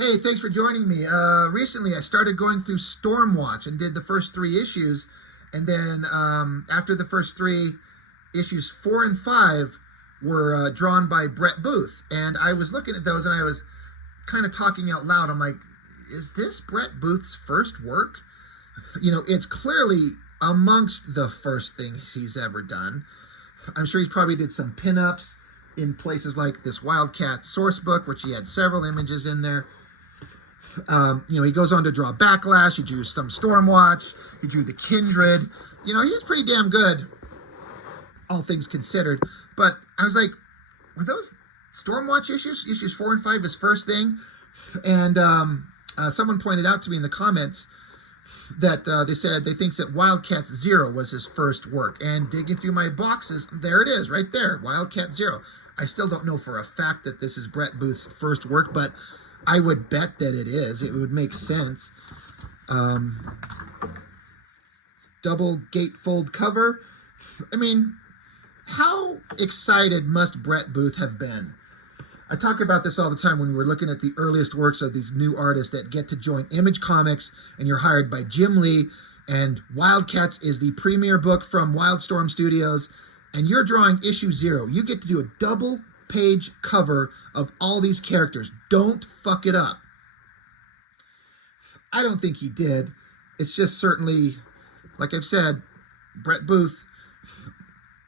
Hey, thanks for joining me. Recently, I started going through Stormwatch and did the first three issues, and then after the first three, issues 4 and 5 were drawn by Brett Booth, and I was looking at those and I was kind of talking out loud. I'm like, is this Brett Booth's first work? You know, it's clearly amongst the first things he's ever done. I'm sure he's probably did some pinups in places like this Wildcat source book, which he had several images in there. He goes on to draw Backlash. He drew some Stormwatch. He drew the Kindred. He was pretty damn good, all things considered. But I was like, were those Stormwatch issues 4 and 5, his first thing? And someone pointed out to me in the comments that they said they think that Wildcats 0 was his first work. And digging through my boxes, there it is, right there, Wildcat 0. I still don't know for a fact that this is Brett Booth's first work, but I would bet that it is. It would make sense. Double gatefold cover. I mean, how excited must Brett Booth have been? I talk about this all the time when we're looking at the earliest works of these new artists that get to join Image Comics, and you're hired by Jim Lee, and Wildcats is the premier book from Wildstorm Studios, and you're drawing issue 0. You get to do a double page cover of all these characters. Don't fuck it up. I don't think he did. It's just certainly, like I've said, Brett Booth,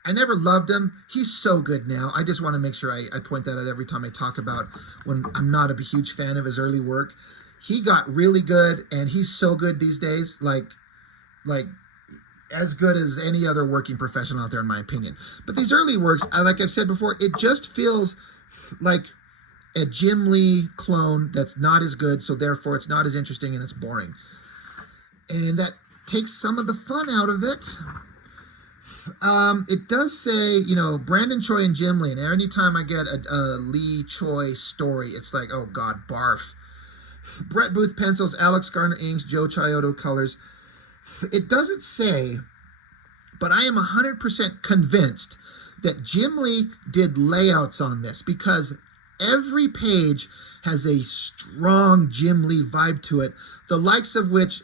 I never loved him. He's so good now. I just want to make sure I point that out every time I talk about when I'm not a huge fan of his early work. He got really good, and he's so good these days, like as good as any other working professional out there, in my opinion. But these early works, like I've said before, it just feels like a Jim Lee clone that's not as good, so therefore it's not as interesting and it's boring. And that takes some of the fun out of it. It does say, Brandon Choi and Jim Lee, and anytime I get a Lee Choi story, it's like, oh God, barf. Brett Booth pencils, Alex Garner inks, Joe Chiodo colors. It doesn't say, but I am 100% convinced that Jim Lee did layouts on this, because every page has a strong Jim Lee vibe to it, the likes of which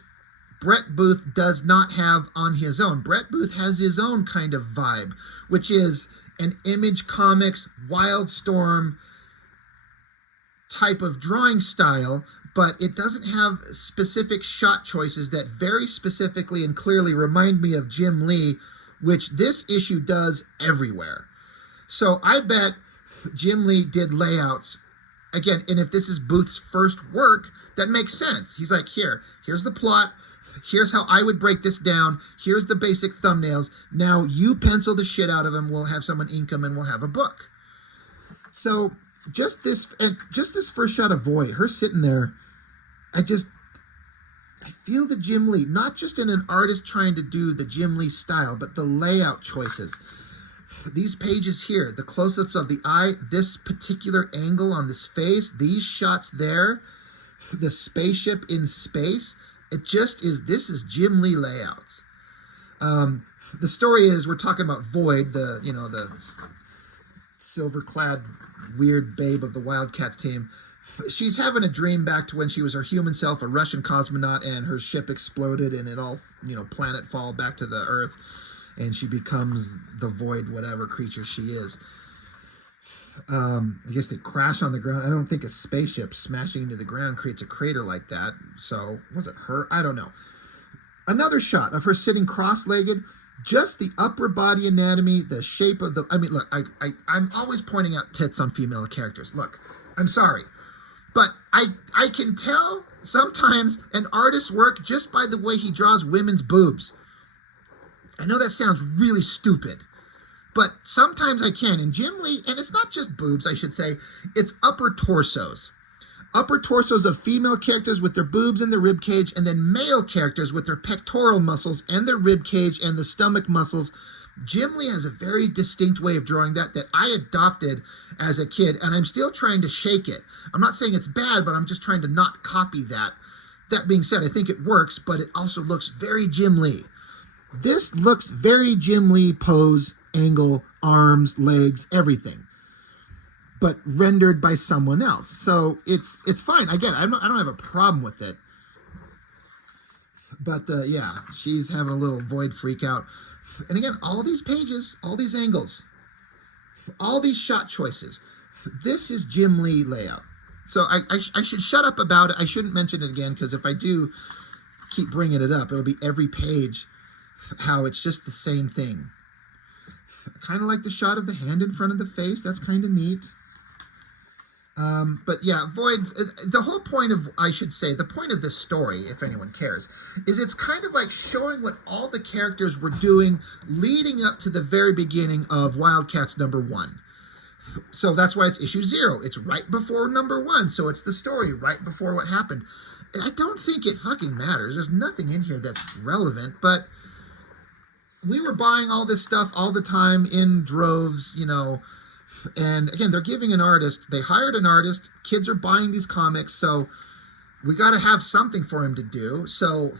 Brett Booth does not have on his own. Brett Booth has his own kind of vibe, which is an Image Comics, Wildstorm type of drawing style, but it doesn't have specific shot choices that very specifically and clearly remind me of Jim Lee, which this issue does everywhere. So I bet Jim Lee did layouts. Again, and if this is Booth's first work, that makes sense. He's like, here's the plot. Here's how I would break this down. Here's the basic thumbnails. Now you pencil the shit out of them. We'll have someone ink them and we'll have a book. So just this first shot of Void, her sitting there, I feel the Jim Lee, not just in an artist trying to do the Jim Lee style, but the layout choices. These pages here, the close-ups of the eye, this particular angle on this face, these shots there, the spaceship in space, it just is, this is Jim Lee layouts. The story is, we're talking about Void, the silver-clad weird babe of the Wildcats team. She's having a dream back to when she was her human self, a Russian cosmonaut, and her ship exploded and it all, planet fall back to the Earth, and she becomes the Void, whatever creature she is. I guess they crash on the ground. I don't think a spaceship smashing into the ground creates a crater like that. So, was it her? I don't know. Another shot of her sitting cross-legged, just the upper body anatomy, the shape of the... I mean, look, I'm always pointing out tits on female characters. Look, I'm sorry. But I can tell sometimes an artist's work just by the way he draws women's boobs. I know that sounds really stupid, but sometimes I can. And Jim Lee, and it's not just boobs, I should say, it's upper torsos. Upper torsos of female characters with their boobs and their rib cage, and then male characters with their pectoral muscles and their rib cage and the stomach muscles. Jim Lee has a very distinct way of drawing that I adopted as a kid, and I'm still trying to shake it. I'm not saying it's bad, but I'm just trying to not copy that. That being said, I think it works, but it also looks very Jim Lee. This looks very Jim Lee pose, angle, arms, legs, everything. but rendered by someone else. So it's fine. Again, I don't have a problem with it. But yeah, she's having a little Void freak out. And again, all these pages, all these angles, all these shot choices. This is Jim Lee layout. So I should shut up about it. I shouldn't mention it again, because if I do keep bringing it up, it'll be every page how it's just the same thing. Kind of like the shot of the hand in front of the face. That's kind of neat. But yeah, Void, the whole point of, I should say, the point of this story, if anyone cares, is it's kind of like showing what all the characters were doing leading up to the very beginning of Wildcats #1. So that's why it's issue 0. It's right before #1, so it's the story right before what happened. I don't think it fucking matters. There's nothing in here that's relevant, but we were buying all this stuff all the time in droves, you know. And again, they're giving an artist, they hired an artist, kids are buying these comics, so we got to have something for him to do. So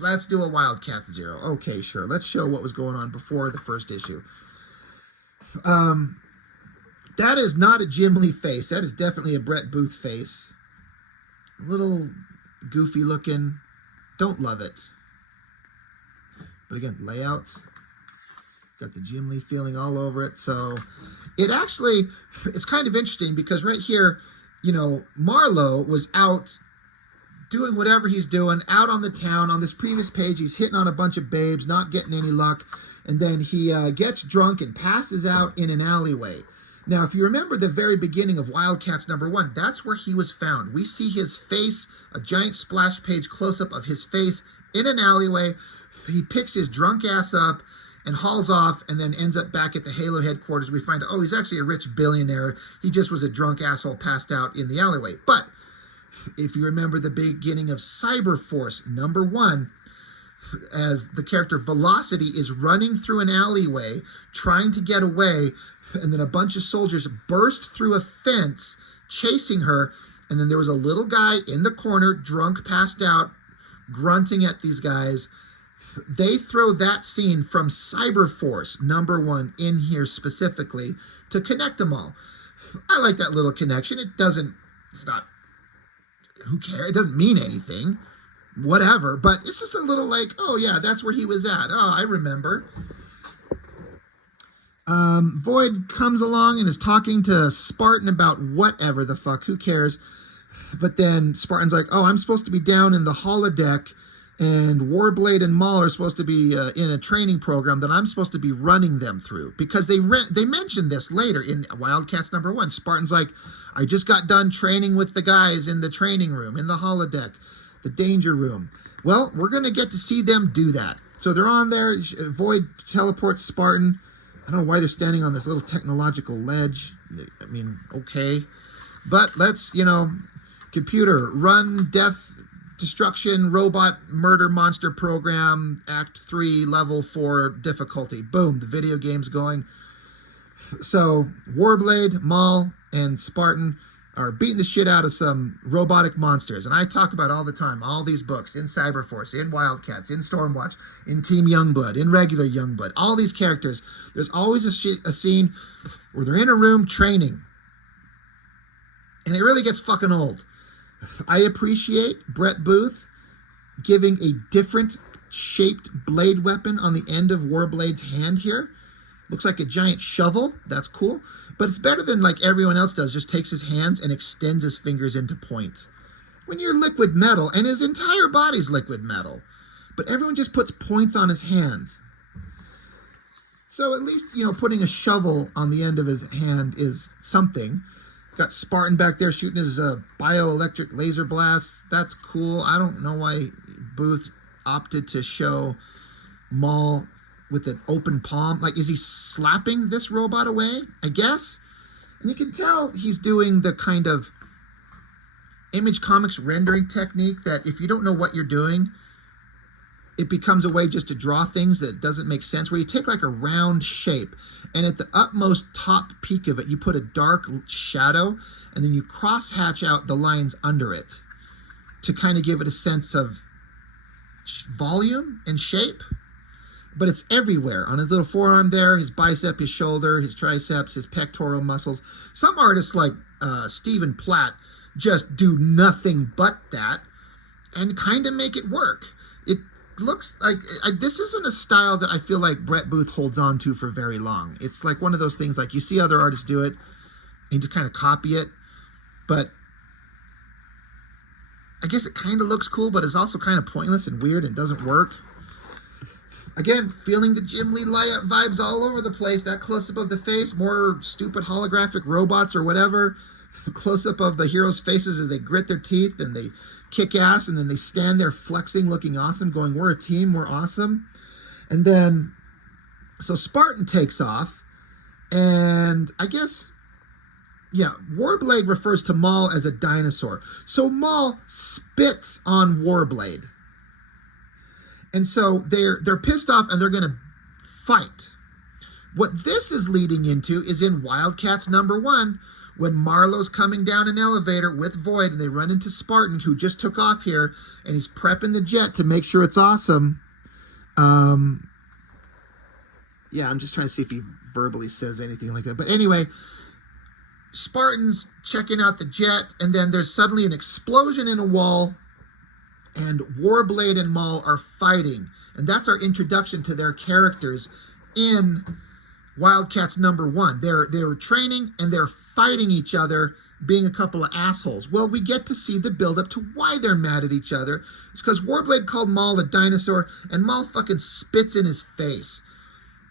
let's do a Wildcats 0. Okay, sure. Let's show what was going on before the first issue. That is not a Jim Lee face. That is definitely a Brett Booth face. A little goofy looking. Don't love it. But again, layouts. Got the Jim Lee feeling all over it. So it actually, it's kind of interesting because right here, you know, Marlo was out doing whatever he's doing, out on the town. On this previous page, he's hitting on a bunch of babes, not getting any luck. And then he gets drunk and passes out in an alleyway. Now, if you remember the very beginning of Wildcats #1, that's where he was found. We see his face, a giant splash page close-up of his face in an alleyway. He picks his drunk ass up and hauls off, and then ends up back at the Halo headquarters. We find out, oh, he's actually a rich billionaire. He just was a drunk asshole passed out in the alleyway. But if you remember the beginning of Cyberforce #1, as the character Velocity is running through an alleyway, trying to get away, and then a bunch of soldiers burst through a fence, chasing her, and then there was a little guy in the corner, drunk, passed out, grunting at these guys. They throw that scene from Cyberforce #1 in here specifically to connect them all. I like that little connection. It's not, who cares? It doesn't mean anything. Whatever. But it's just a little like, oh yeah, that's where he was at. Oh, I remember. Void comes along and is talking to Spartan about whatever the fuck. Who cares? But then Spartan's like, oh, I'm supposed to be down in the holodeck, and Warblade and Maul are supposed to be in a training program that I'm supposed to be running them through. Because they mentioned this later in Wildcats #1. Spartan's like, I just got done training with the guys in the training room, in the holodeck, the danger room. Well, we're going to get to see them do that. So they're on there. Void teleports Spartan. I don't know why they're standing on this little technological ledge. I mean, okay. But let's, you know, computer, run death, destruction, robot, murder, monster program, Act 3, Level 4, difficulty. Boom, the video game's going. So, Warblade, Maul, and Spartan are beating the shit out of some robotic monsters. And I talk about all the time, all these books, in Cyberforce, in Wildcats, in Stormwatch, in Team Youngblood, in regular Youngblood, all these characters. There's always a scene where they're in a room training. And it really gets fucking old. I appreciate Brett Booth giving a different shaped blade weapon on the end of Warblade's hand here. Looks like a giant shovel. That's cool. But it's better than like everyone else does. Just takes his hands and extends his fingers into points. When you're liquid metal, and his entire body's liquid metal. But everyone just puts points on his hands. So at least, you know, putting a shovel on the end of his hand is something. Got Spartan back there shooting his bioelectric laser blasts. That's cool. I don't know why Booth opted to show Maul with an open palm. Like, is he slapping this robot away? I guess. And you can tell he's doing the kind of Image Comics rendering technique that if you don't know what you're doing, it becomes a way just to draw things that doesn't make sense, where you take like a round shape and at the utmost top peak of it, you put a dark shadow and then you cross-hatch out the lines under it to kind of give it a sense of volume and shape. but it's everywhere. On his little forearm there, his bicep, his shoulder, his triceps, his pectoral muscles. Some artists like Stephen Platt just do nothing but that and kind of make it work. It looks like this isn't a style that I feel like Brett Booth holds on to for very long. It's like one of those things, like you see other artists do it and you just kind of copy it, but I guess it kind of looks cool, but it's also kind of pointless and weird and doesn't work. Again, feeling the Jim Lee layout vibes all over the place. That close-up of the face, more stupid holographic robots or whatever. Close-up of the heroes' faces as they grit their teeth and they kick ass, and then they stand there flexing, looking awesome, going, we're a team, we're awesome. And then, so Spartan takes off, and I guess, yeah, Warblade refers to Maul as a dinosaur. So Maul spits on Warblade. And so they're pissed off and they're going to fight. What this is leading into is in Wildcats #1, when Marlo's coming down an elevator with Void and they run into Spartan, who just took off here, and he's prepping the jet to make sure it's awesome. Yeah, I'm just trying to see if he verbally says anything like that. But anyway, Spartan's checking out the jet, and then there's suddenly an explosion in a wall, and Warblade and Maul are fighting. And that's our introduction to their characters in Wildcats #1. They're training, and they're fighting each other, being a couple of assholes. Well, we get to see the build-up to why they're mad at each other. It's because Warblade called Maul a dinosaur, and Maul fucking spits in his face.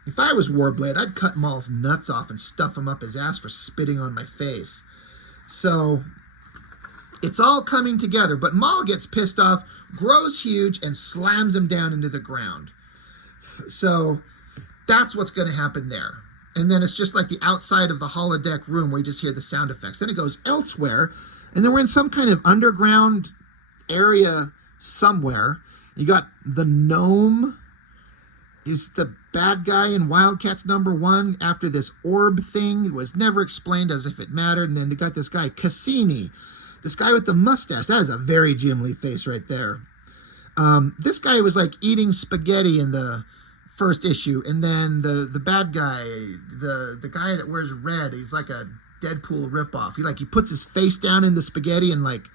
If I was Warblade, I'd cut Maul's nuts off and stuff him up his ass for spitting on my face. So it's all coming together, but Maul gets pissed off, grows huge, and slams him down into the ground. So that's what's going to happen there. And then it's just like the outside of the holodeck room where you just hear the sound effects. Then it goes elsewhere, and then we're in some kind of underground area somewhere. You got the gnome is the bad guy in Wildcats #1 after this orb thing. It was never explained as if it mattered. And then they got this guy, Cassini, this guy with the mustache. That is a very Jim Lee face right there. This guy was like eating spaghetti in the first issue. And then the bad guy, the guy that wears red, he's like a Deadpool ripoff. He puts his face down in the spaghetti and like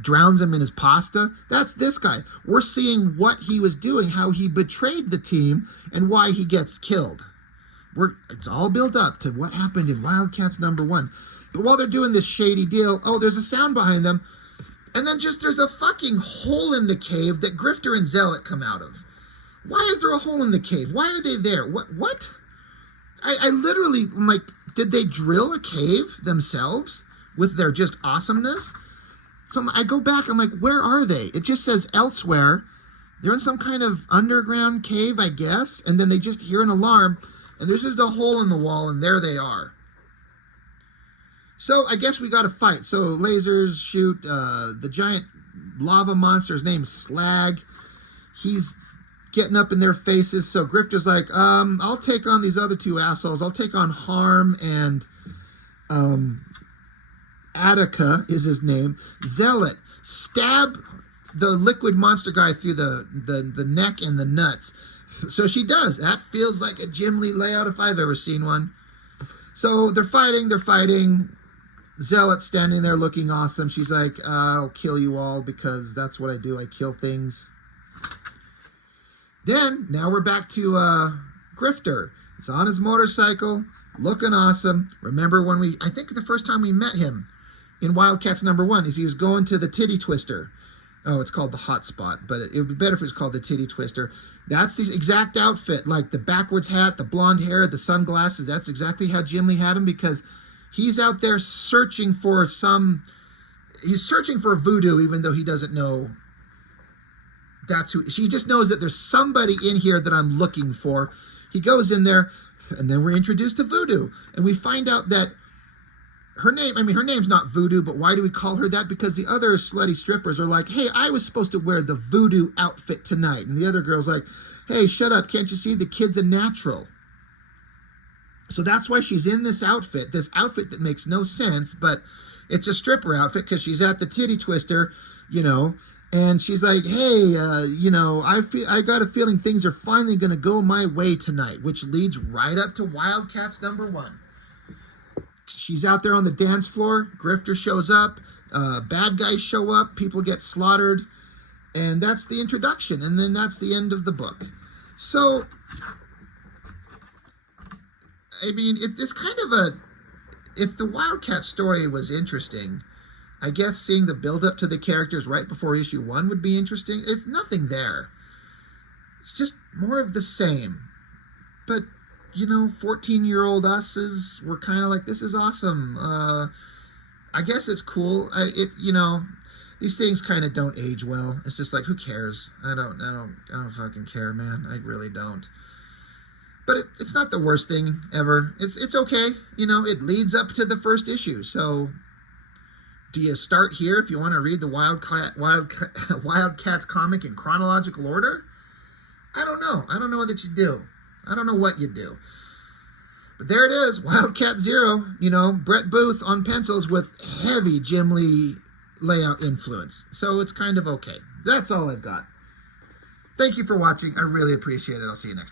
drowns him in his pasta. That's this guy. We're seeing what he was doing, how he betrayed the team, and why he gets killed. It's all built up to what happened in Wildcats #1. But while they're doing this shady deal, oh, there's a sound behind them, and then there's a fucking hole in the cave that Grifter and Zealot come out of. Why is there a hole in the cave? Why are they there? What? I literally, I'm like, did they drill a cave themselves with their just awesomeness? So I go back, I'm like, where are they? It just says elsewhere. They're in some kind of underground cave, I guess, and then they just hear an alarm, and there's just a hole in the wall, and there they are. So I guess we got to fight. So lasers shoot the giant lava monster's name is Slag. He's getting up in their faces. So Grifter's like, I'll take on these other two assholes. I'll take on Harm and Attica is his name. Zealot, stab the liquid monster guy through the neck and the nuts. So she does. That feels like a Jim Lee layout if I've ever seen one. So they're fighting. Zealot standing there looking awesome. She's like, I'll kill you all because that's what I do. I kill things. Then, now we're back to Grifter. It's on his motorcycle, looking awesome. Remember when I think the first time we met him in Wildcats #1 is he was going to the Titty Twister. Oh, it's called the Hot Spot, but it would be better if it was called the Titty Twister. That's the exact outfit, like the backwards hat, the blonde hair, the sunglasses. That's exactly how Jim Lee had him, because he's out there searching for he's searching for Voodoo, even though he doesn't know that's who. He just knows that there's somebody in here that I'm looking for. He goes in there, and then we're introduced to Voodoo, and we find out that her name's not Voodoo, but why do we call her that? Because the other slutty strippers are like, hey, I was supposed to wear the Voodoo outfit tonight. And the other girl's like, hey, shut up. Can't you see the kid's a natural? So that's why she's in this outfit that makes no sense, but it's a stripper outfit because she's at the Titty Twister, And she's like, hey, I got a feeling things are finally going to go my way tonight, which leads right up to Wildcats #1. She's out there on the dance floor. Grifter shows up. Bad guys show up. People get slaughtered. And that's the introduction. And then that's the end of the book. So, I mean, it's kind of a... If the Wildcat story was interesting, I guess seeing the build-up to the characters right before issue 1 would be interesting. It's nothing there. It's just more of the same. But, 14-year-old we're kind of like, this is awesome. I guess it's cool. These things kind of don't age well. It's just like, who cares? I don't fucking care, man. I really don't. But it's not the worst thing ever. It's okay. It leads up to the first issue. So, do you start here if you want to read the Wildcats comic in chronological order? I don't know. I don't know that you do. I don't know what you do. But there it is, Wildcat 0. Brett Booth on pencils with heavy Jim Lee layout influence. So it's kind of okay. That's all I've got. Thank you for watching. I really appreciate it. I'll see you next time.